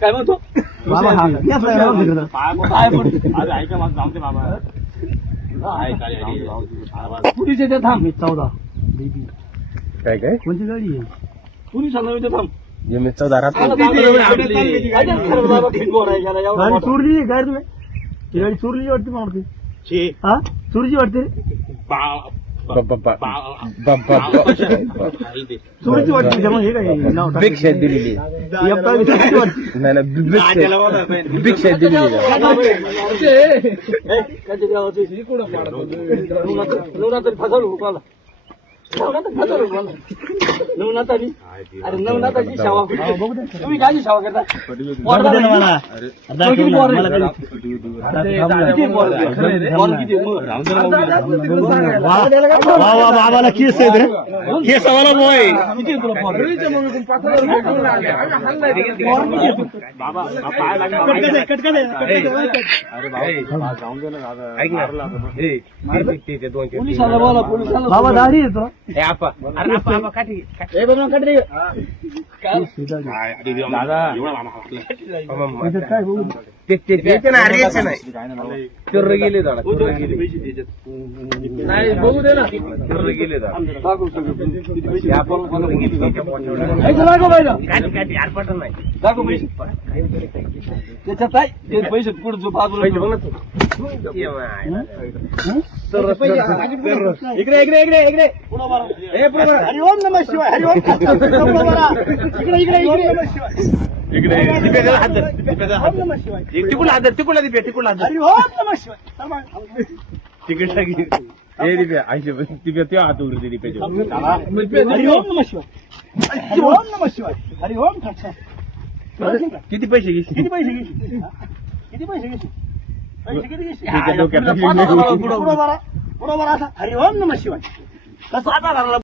काय म्हणतो बाबा हा केस आहे बाबा तिकडं. काय म्हणतो अरे ऐका माझं जाऊ दे बाबा पुरीच्या त्या थांब 14 बेबी काय काय कोणती गाडी आहे पुरी सांगा मी थांब एम 14 राहत गाडी चोरली गाडी तुम्ही ती गाडी चोरली वाटते मला वाटते हा चोरीची वाटते चोरीची वाटते त्यामुळे हे काय नाव बिग शेट दिलेली वाटते नाही बिग शेट दिलेली नवनाथाची अरे नवनाथाची शावा तुम्ही काय शावा करता बाबाला केस आहे केस वाला बॉय पोलिसाला बोला पोलिसाला बाबा दाढी येतो काय बघू नाही बघू दे ना दाखव पैसे त्याच्यात आहे ते पैसे पुढे बाजूला इकडे इकडे इकडे इकडे हरिओम नमः शिवाय हरिओम इकडे इकडे इकडे तिकडून हात तिकडला दिप्या तिकडला हात हरिओम नमः शिवाय तिकीट दिप्या त्या हात उघडते दिप्याच्या हरिओम नमः शिवाय हरिओम नमः शिवाय हरिओम किती पैसे घेशील किती पैसे घेशील किती पैसे घेशील पैसे किती घेशील डोक्यात पुढं बरा असा हरिओम नमः शिवाय कसं आता